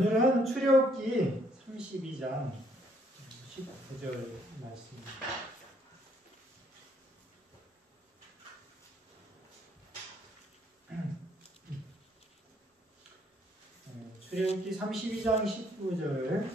오늘은 출애굽기 32장 19절 말씀입니다. 출애굽기 32장 19절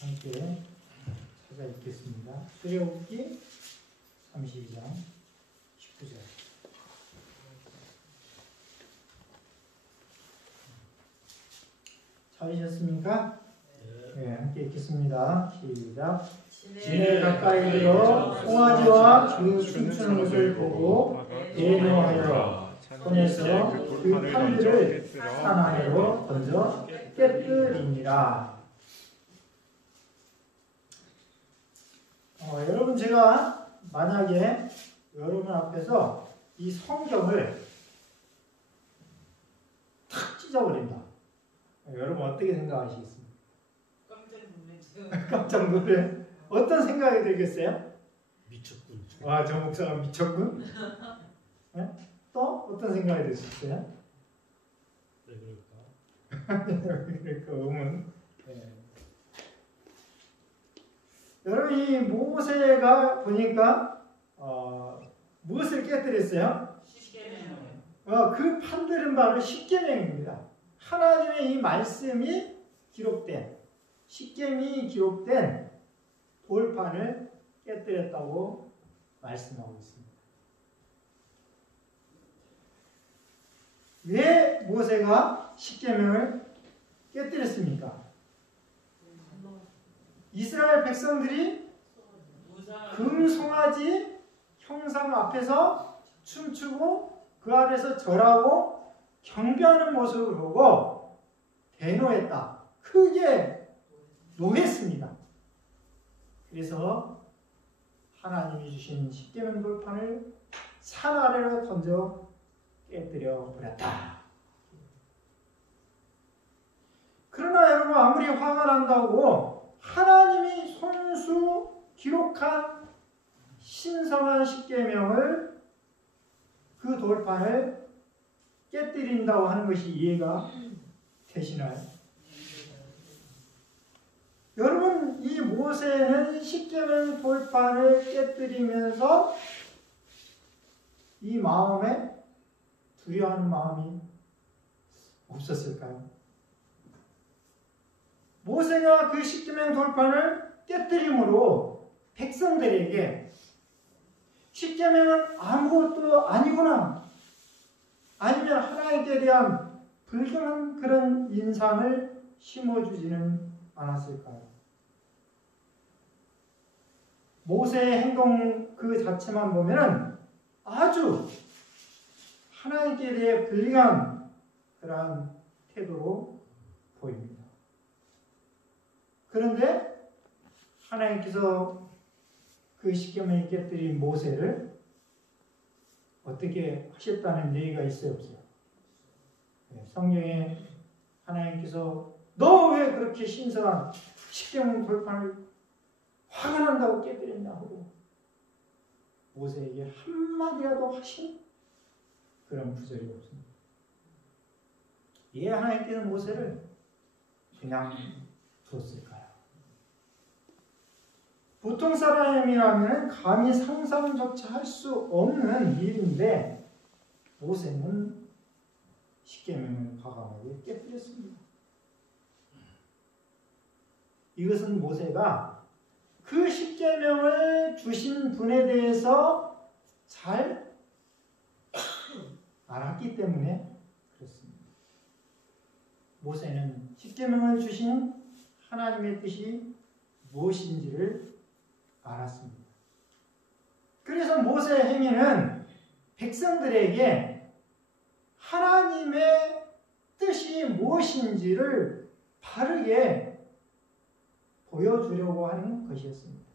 함께 찾아 읽겠습니다. 출애굽기 32장 19절. 찾으셨습니까? 네, 함께 읽겠습니다. 시작. 진에 가까이 들어 송아지와 그 춤추는 것을 보고 대노하여 손에서 그 판들을 산 아래로 던져 깨뜨리니라. 여러분, 제가 만약에 여러분 앞에서 이 성경을 탁 찢어버린다. 여러분 어떻게 생각하시겠습니까? 깜짝 놀래. 어떤 생각이 들겠어요? 미쳤군. 와, 저 목사가 미쳤군? 네? 또 어떤 생각이 들 수 있어요? 왜 그럴까? 그러니까 의문. 네. 여러분, 이 모세가 보니까 무엇을 깨뜨렸어요? 그 판들은 바로 십계명입니다. 하나님의 이 말씀이 기록된, 십계명이 기록된 돌판을 깨뜨렸다고 말씀하고 있습니다. 왜 모세가 십계명을 깨뜨렸습니까? 이스라엘 백성들이 금송아지 형상 앞에서 춤추고 그 아래서 절하고 경배하는 모습을 보고 대노했다. 크게 노했습니다. 그래서 하나님이 주신 십계명 돌판을 산 아래로 던져 깨뜨려 버렸다. 그러나 여러분, 아무리 화가 난다고 하나님이 손수 기록한 신성한 십계명을, 그 돌판을 깨뜨린다고 하는 것이 이해가 되시나요? 여러분, 이 모세는 십계명 돌판을 깨뜨리면서 이 마음에 두려워하는 마음이 없었을까요? 모세가 그 십계명 돌판을 깨뜨림으로 백성들에게 십계명은 아무것도 아니구나, 아니면 하나님께 대한 불경한 그런 인상을 심어주지는 않았을까요? 모세의 행동 그 자체만 보면 아주 하나님께 대해 불경한 그러한 태도로 보입니다. 그런데 하나님께서 그 십계명을 깨뜨린 모세를 어떻게 하셨다는 얘기가 있어요, 없어요? 성경에 하나님께서 너 왜 그렇게 신성한 십계명 돌판을 화가 난다고 깨뜨렸냐 하고 모세에게 한마디라도 하신 그런 구절이 없습니다. 왜 하나님께서는 모세를 그냥 뒀을까요? 보통 사람이라면 감히 상상조차 할 수 없는 일인데 모세는 십계명을 과감하게 깨뜨렸습니다. 이것은 모세가 그 십계명을 주신 분에 대해서 잘 알았기 때문에 그렇습니다. 모세는 십계명을 주신 하나님의 뜻이 무엇인지를 알았습니다. 그래서 모세의 행위는 백성들에게 하나님의 뜻이 무엇인지를 바르게 보여주려고 하는 것이었습니다.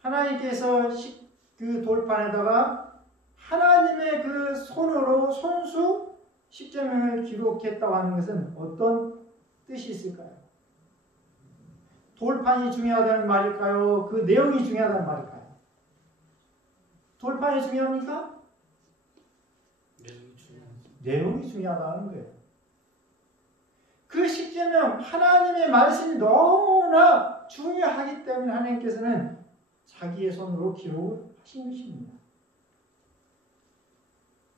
하나님께서 그 돌판에다가 하나님의 그 손으로 손수 십계명을 기록했다고 하는 것은 어떤 뜻이 있을까요? 돌판이 중요하다는 말일까요? 그 내용이 중요하다는 말일까요? 돌판이 중요합니까? 내용이 내용이 중요하다는 거예요. 그 십계명 하나님의 말씀이 너무나 중요하기 때문에 하나님께서는 자기의 손으로 기록을 하신 것입니다.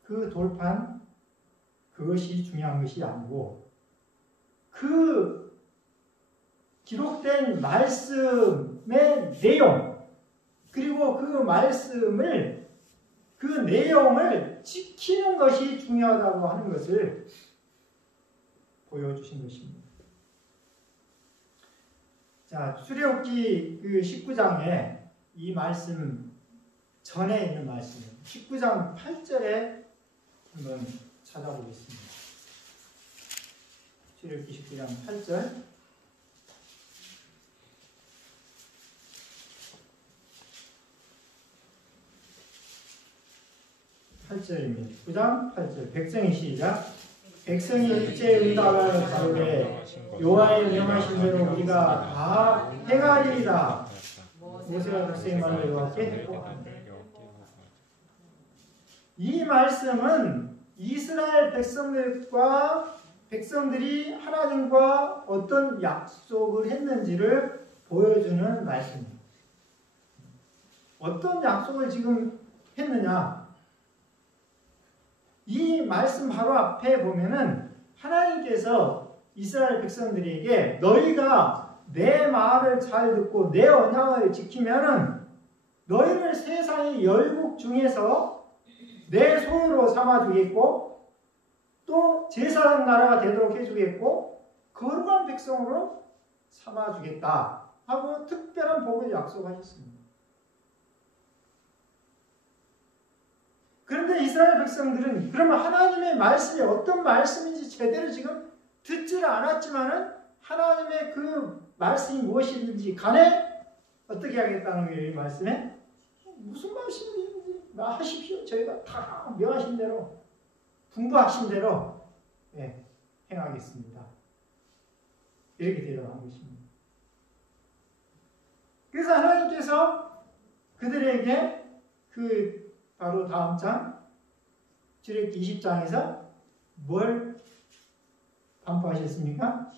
그 돌판 그것이 중요한 것이 아니고 그 기록된 말씀의 내용 그리고 그 말씀을 그 내용을 지키는 것이 중요하다고 하는 것을 보여주신 것입니다. 자, 출애굽기 그 19장에 이 말씀 전에 있는 말씀 19장 8절에 한번 찾아보겠습니다. 출애굽기 19장 8절 8절입니다. 9장 8절 백성이 시작 백성이 일제에 응답하여 가로되 여호와의 명하신 대로 우리가 다 행하리이다. 모세가 백성의 말을 여호와께 회복하니라. 이 말씀은 이스라엘 백성들이 하나님과 어떤 약속을 했는지를 보여주는 말씀입니다. 어떤 약속을 지금 했느냐? 이 말씀 바로 앞에 보면은 하나님께서 이스라엘 백성들에게 너희가 내 말을 잘 듣고 내 언약을 지키면은 너희를 세상의 열국 중에서 내 소유로 삼아주겠고 또 제사장 나라가 되도록 해주겠고 거룩한 백성으로 삼아주겠다 하고 특별한 복을 약속하셨습니다. 그런데 이스라엘 백성들은 그러면 하나님의 말씀이 어떤 말씀인지 제대로 지금 듣지를 않았지만은 하나님의 그 말씀이 무엇이든지 간에 어떻게 하겠다는 거예요? 이 말씀에 무슨 말씀인지 하십시오. 저희가 다 명하신 대로 분부하신 대로 행하겠습니다. 이렇게 대답한 것입니다. 그래서 하나님께서 그들에게 그 바로 다음 장 출애굽기 20장에서 뭘 반포하셨습니까?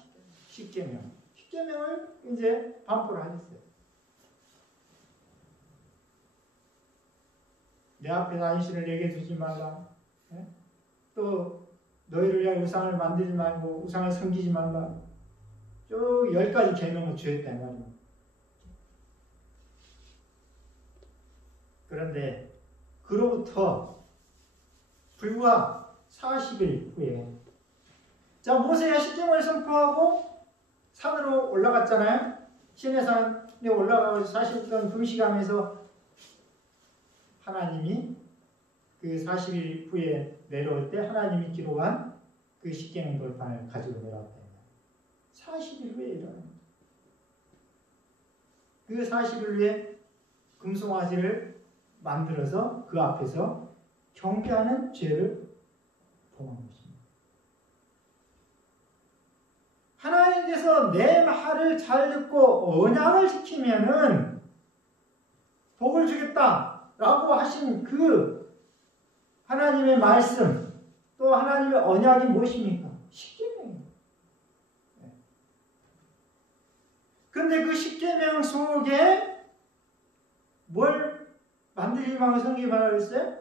십계명. 십계명을 이제 반포를 하셨어요. 내 앞에 안식일을 내게 두지 말라. 또 너희를 위하여 우상을 만들지 말고 우상을 섬기지 말라. 쭉 10가지 계명을 주었다 이 말입니다. 그런데 그로부터 불과 40일 후에 자 모세가 십계명을 선포하고 산으로 올라갔잖아요. 시내산에 올라가서 40일 동안 금식하면서 하나님이 그 40일 후에 내려올 때 하나님이 기록한 그 십계명 돌판을 가지고 내려왔다. 40일 후에 일어납니다. 그 40일 후에 금송아지를 만들어서 그 앞에서 경배하는 죄를 범한 것입니다. 하나님께서 내 말을 잘 듣고 언약을 지키면은 복을 주겠다라고 하신 그 하나님의 말씀 또 하나님의 언약이 무엇입니까? 십계명입니다. 그런데 그 십계명 속에 뭘 만들지 말고 섬기지 말라고 했어요?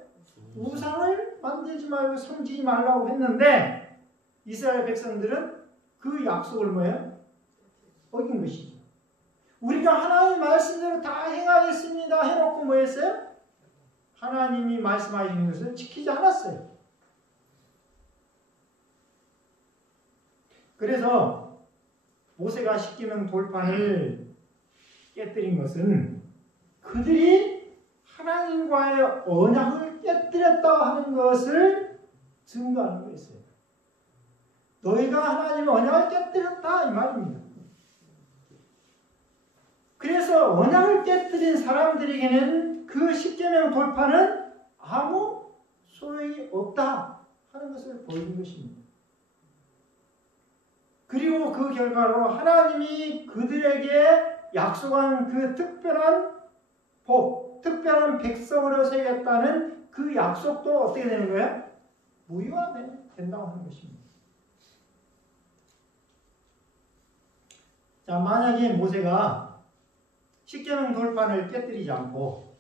우상을 만들지 말고 섬기지 말라고 했는데 이스라엘 백성들은 그 약속을 뭐예요? 어긴 것이죠. 우리가 하나님 말씀대로 다 행하겠습니다 해놓고 뭐 했어요? 하나님이 말씀하시는 것을 지키지 않았어요. 그래서 모세가 십계명 돌판을 깨뜨린 것은 그들이 하나님과의 언약을 깨뜨렸다고 하는 것을 증거하는 거였어요. 너희가 하나님의 언약을 깨뜨렸다 이 말입니다. 그래서 언약을 깨뜨린 사람들에게는 그 십계명 돌파는 아무 소용이 없다 하는 것을 보여준 것입니다. 그리고 그 결과로 하나님이 그들에게 약속한 그 특별한 복, 특별한 백성으로 세겠다는 그 약속도 어떻게 되는 거예요? 무효화된다고 하는 것입니다. 자, 만약에 모세가 십계명 돌판을 깨뜨리지 않고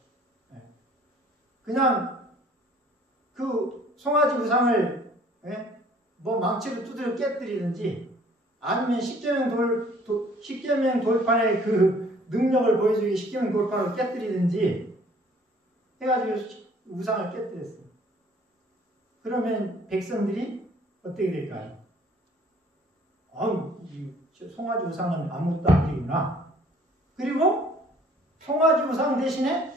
그냥 그 송아지 우상을 뭐 망치로 두드려 깨뜨리든지 아니면 십계명 돌판의 그 능력을 보여주기 십계명 돌판을 깨뜨리든지 해가지고 우상을 깨뜨렸어요. 그러면 백성들이 어떻게 될까요? 이 송아지 우상은 아무것도 안 되구나. 그리고 송아지 우상 대신에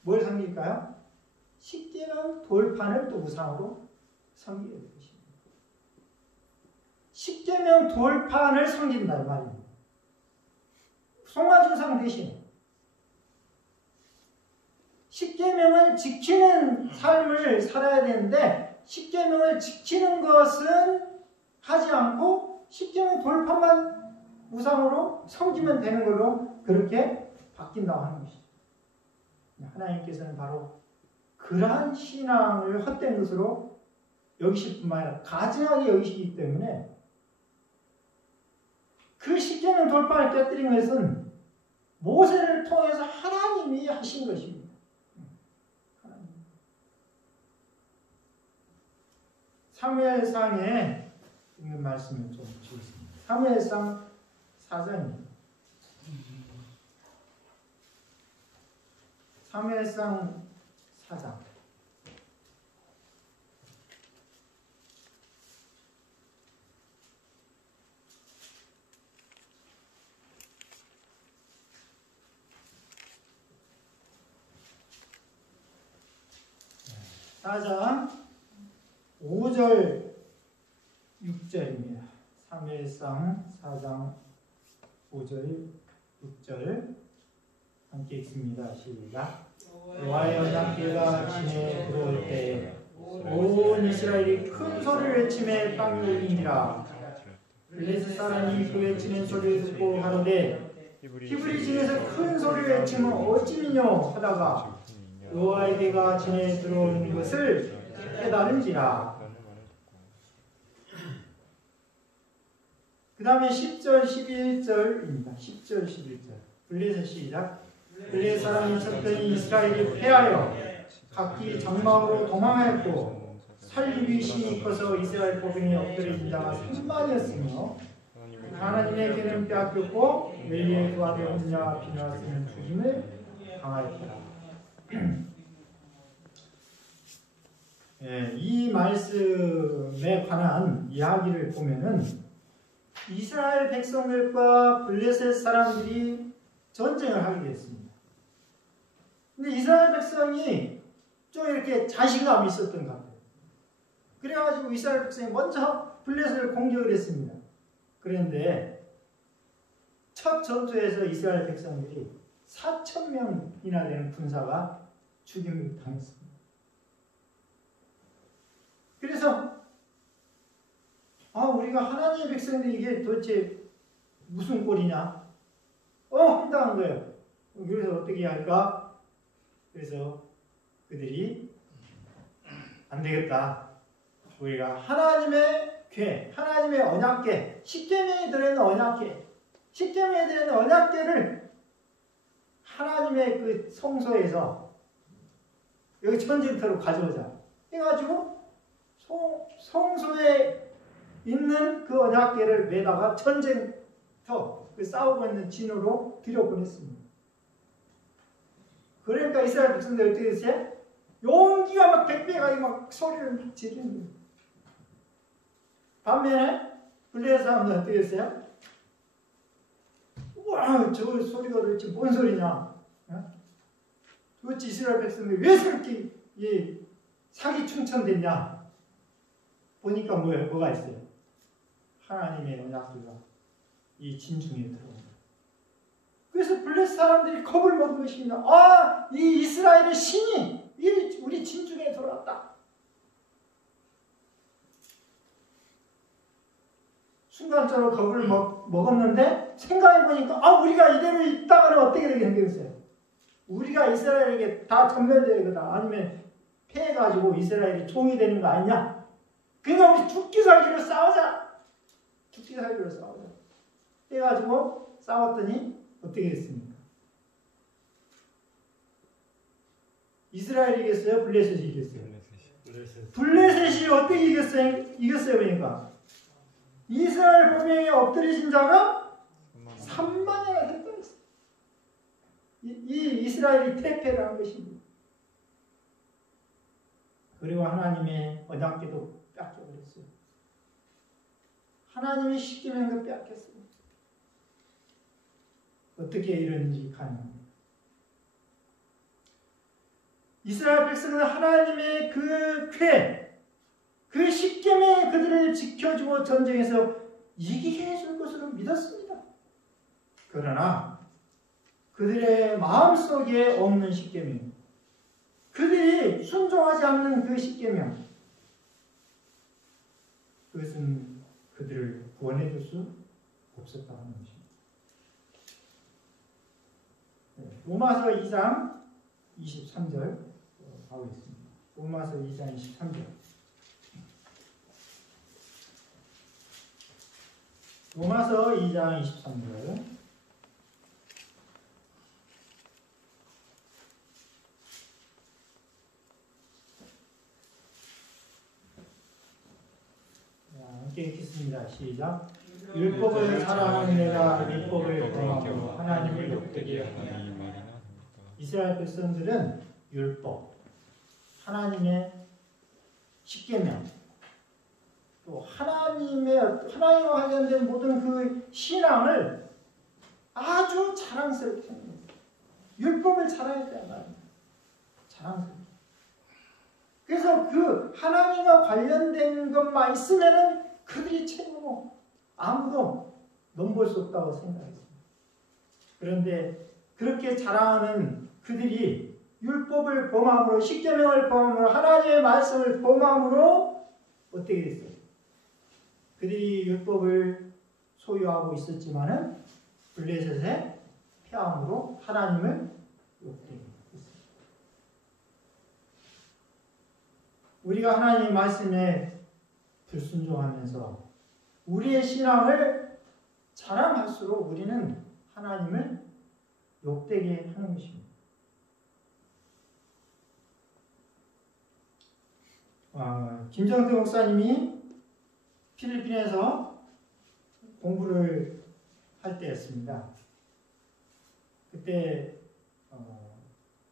뭘 섬길까요? 십계명 돌판을 또 우상으로 섬기게 될 것입니다. 십계명 돌판을 섬긴다 이 말입니다. 송아지 우상 대신 십계명을 지키는 삶을 살아야 되는데 십계명을 지키는 것은 하지 않고 십계명 돌판만 우상으로 섬기면 되는 걸로 그렇게 바뀐다고 하는 것이죠. 하나님께서는 바로 그러한 신앙을 헛된 것으로 여기실 뿐만 아니라 가증하게 여기시기 때문에 그 십계명 돌판을 깨뜨린 것은 모세를 통해서 하나님이 하신 것입니다. 사무엘상에 있는 말씀을 좀 주겠습니다. 사무엘상 4장입니다. 사무엘상 4장. 사장 5절 6절입니다. 사무엘상 4장 5절 6절 함께 읽습니다. 시작. 여호와의 언약궤가 진에 들어올 때 온 이스라엘이 큰 소리를 외치며 땅이 울린지라. 블레셋 사람이 그 외치는 소리를 듣고 하는데 히브리 중에서 큰 소리를 외치면 어찌미뇨 하다가 여호와의 궤가 진에 들어오는 것을 깨달은지라. 그 다음에 10절 11절입니다. 10절 11절 블레셋 시작. 블레셋 사람이 쳤더니 이스라엘이 패하여 각기 장막으로 도망하였고 살림이 심히 커서 이스라엘 보병이 엎드려진 자가 3만이었으며 하나님의 궤는 빼앗겼고 멜리의 두 아들 혼자 비나스는 죽임을 당하였더라. 이 말씀에 관한 이야기를 보면은 이스라엘 백성들과 블레셋 사람들이 전쟁을 하게 됐습니다. 근데 이스라엘 백성이 좀 이렇게 자신감이 있었던 것 같아요. 그래가지고 이스라엘 백성이 먼저 블레셋을 공격을 했습니다. 그런데 첫 전투에서 이스라엘 백성들이 4,000명이나 되는 군사가 죽임을 당했습니다. 그래서 우리가 하나님의 백성들이 이게 도대체 무슨 꼴이냐? 황당한 거예요. 그래서 어떻게 할까? 그래서 그들이 안 되겠다. 우리가 하나님의 궤, 하나님의 언약궤, 십계명에 들어있는 언약궤, 십계명에 들어있는 언약궤를 하나님의 그 성소에서 여기 전쟁터로 가져오자. 해가지고 성소에 있는 그 언약궤를 매다가 전쟁터, 그 싸우고 있는 진으로 들여보냈습니다. 그러니까 이스라엘 백성들 어떻게 됐어요? 용기가 막 100배가 막 소리를 막 지르는 거예요. 반면에 블레셋 사람들 어떻게 됐어요? 우와, 저 소리가 도대체 뭔 소리냐? 도대체 이스라엘 백성들이 왜 저렇게 사기 충천됐냐? 보니까 뭐가 있어요? 하나님의 언약궤가 이 진중에 들어옵니다. 그래서 블레셋 사람들이 겁을 먹은 것입니다. 이 이스라엘의 신이 우리 진중에 들어왔다. 순간적으로 겁을 먹었는데 생각해보니까 우리가 이대로 있다가는 어떻게 되게 생겼어요? 우리가 이스라엘에게 다 전멸되거나 아니면 패해가지고 이스라엘이 종이 되는 거 아니냐? 그러니까 우리 죽기 살기로 싸우자. 죽기 살기로 싸우자. 해가지고 싸웠더니 어떻게 됐습니까? 이스라엘이 이겼어요? 블레셋이 이겼어요? 블레셋이 어떻게 이겼어요? 그러니까 이스라엘 보명에 엎드리신 자가 3만이나 됐다 했어요. 이 이스라엘이 퇴폐를 한 것입니다. 그리고 하나님의 언약궤도 뺏겨버렸어요. 하나님이 십계명을 뺏겼어요. 어떻게 이런지 가능합니다. 이스라엘 백성은 하나님의 그 궤, 그 십계명이 그들을 지켜주고 전쟁에서 이기게 해줄 것으로 믿었습니다. 그러나 그들의 마음속에 없는 십계명, 그들이 순종하지 않는 그 십계명, 그것은 그들을 구원해 줄 수 없었다는 것입니다. 로마서 2장 23절 하고 있습니다. 로마서 2장 23절. 로마서 2장 23절. 함께 읽겠습니다. 시작. 율법을 사랑하는 내가 율법을 범하고 하나님을 욕되게 하나니. 이스라엘 백성들은 율법, 하나님의 십계명, 또 하나님과 관련된 모든 그 신앙을 아주 자랑스럽게 합니다. 율법을 자랑했다는 말입니다. 자랑스럽게. 그래서 그 하나님과 관련된 것만 있으면은 그들이 최고고 아무도 넘볼 수 없다고 생각했습니다. 그런데 그렇게 자랑하는 그들이 율법을 범함으로, 십계명을 범함으로, 하나님의 말씀을 범함으로 어떻게 됐어요? 그들이 율법을 소유하고 있었지만은 블레셋의 패함으로 하나님을 욕되게 했습니다. 우리가 하나님의 말씀에 불순종하면서 우리의 신앙을 자랑할수록 우리는 하나님을 욕되게 하는 것입니다. 김정태 목사님이 필리핀에서 공부를 할 때였습니다. 그때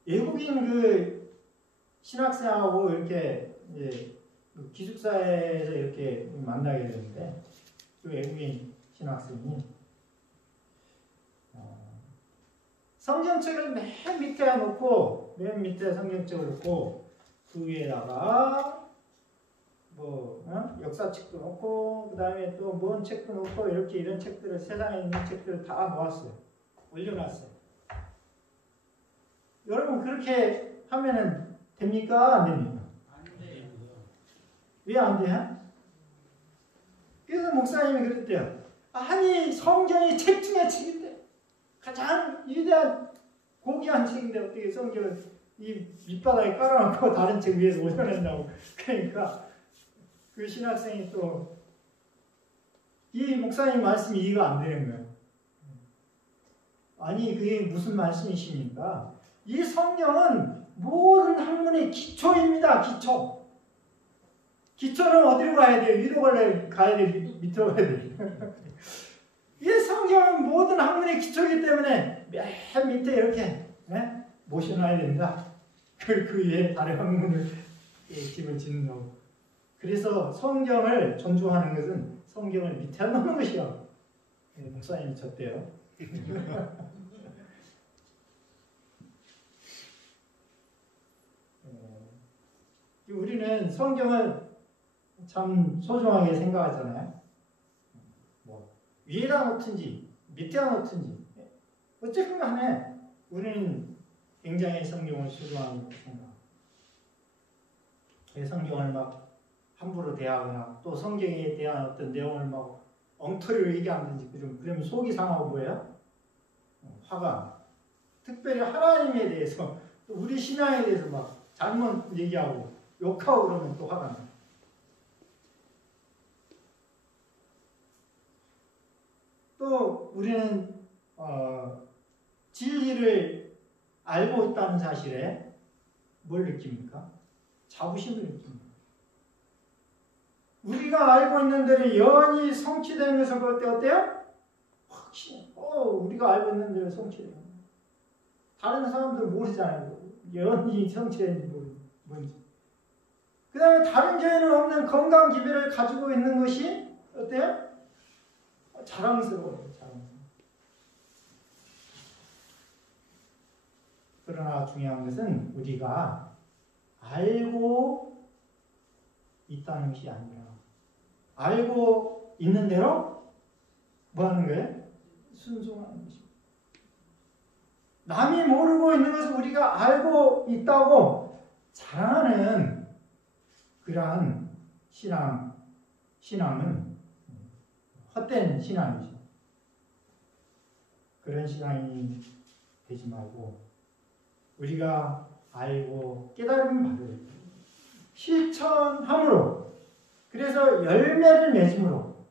외국인 그 신학생하고 이렇게 이제 기숙사에서 이렇게 만나게 되는데 그 외국인 신학생이 성경책을 맨 밑에 놓고 맨 밑에 성경책을 놓고 그 위에다가 뭐 역사책도 놓고 그 다음에 또 뭔 책도 놓고 이렇게 이런 책들을 세상에 있는 책들을 다 놓았어요. 올려놨어요. 여러분 그렇게 하면은 됩니까? 안 됩니까? 안 됩니다. 왜 안 돼요? 그래서 목사님이 그랬대요. 아니 성경이 책 중에 책인데 가장 위대한 고귀한 책인데 어떻게 성경을 이 밑바닥에 깔아놓고 다른 책 위에서 올려놓냐고. 그러니까 그 신학생이 또 이 목사님 말씀이 이해가 안 되는 거예요. 아니 그게 무슨 말씀이십니까? 이 성경은 모든 학문의 기초입니다. 기초. 기초는 어디로 가야 돼요? 위로 가야 돼요? 밑으로 가야 돼요? 이 성경은 모든 학문의 기초이기 때문에 맨 밑에 이렇게 모셔놔야 됩니다. 그 위에 다른 학문을 집을 짓는 거고. 그래서 성경을 존중하는 것은 성경을 밑에 놓는 것이요. 목사님이 졌대요. 우리는 성경을 참 소중하게 생각하잖아요. 뭐 위에다 놓든지 밑에다 놓든지 어쨌든 간에 우리는 굉장히 성경을 소중하게 생각합니다. 성경을 막 함부로 대하거나 또 성경에 대한 어떤 내용을 막 엉터리로 얘기하든지 그러면 속이 상하고 뭐예요? 화가. 특별히 하나님에 대해서 또 우리 신앙에 대해서 막 잘못 얘기하고 욕하고 그러면 또 화가 나요. 또 우리는 진리를 알고 있다는 사실에 뭘 느낍니까? 자부심을 느낍니다. 우리가 알고 있는 대로 영원히 성취되는 것을 볼 때 어때요? 확신해. 우리가 알고 있는 대로 성취되는 거예요. 다른 사람들은 모르잖아요. 영원히 성취되는지 뭔지. 그 다음에 다른 교회는 없는 건강 기별을 가지고 있는 것이 어때요? 자랑스러워요. 자랑스러워. 그러나 중요한 것은 우리가 알고 있다는 것이 아니라 알고 있는 대로 뭐 하는 거예요? 순종하는 것입니다. 남이 모르고 있는 것을 우리가 알고 있다고 자랑하는 그러한 신앙은 헛된 신앙이죠. 그런 신앙이 되지 말고 우리가 알고 깨달음을 받을 실천함으로 그래서 열매를 맺음으로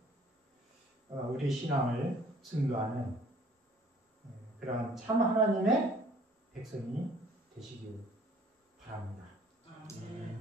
우리 신앙을 증거하는 그러한 참 하나님의 백성이 되시길 바랍니다. 아멘.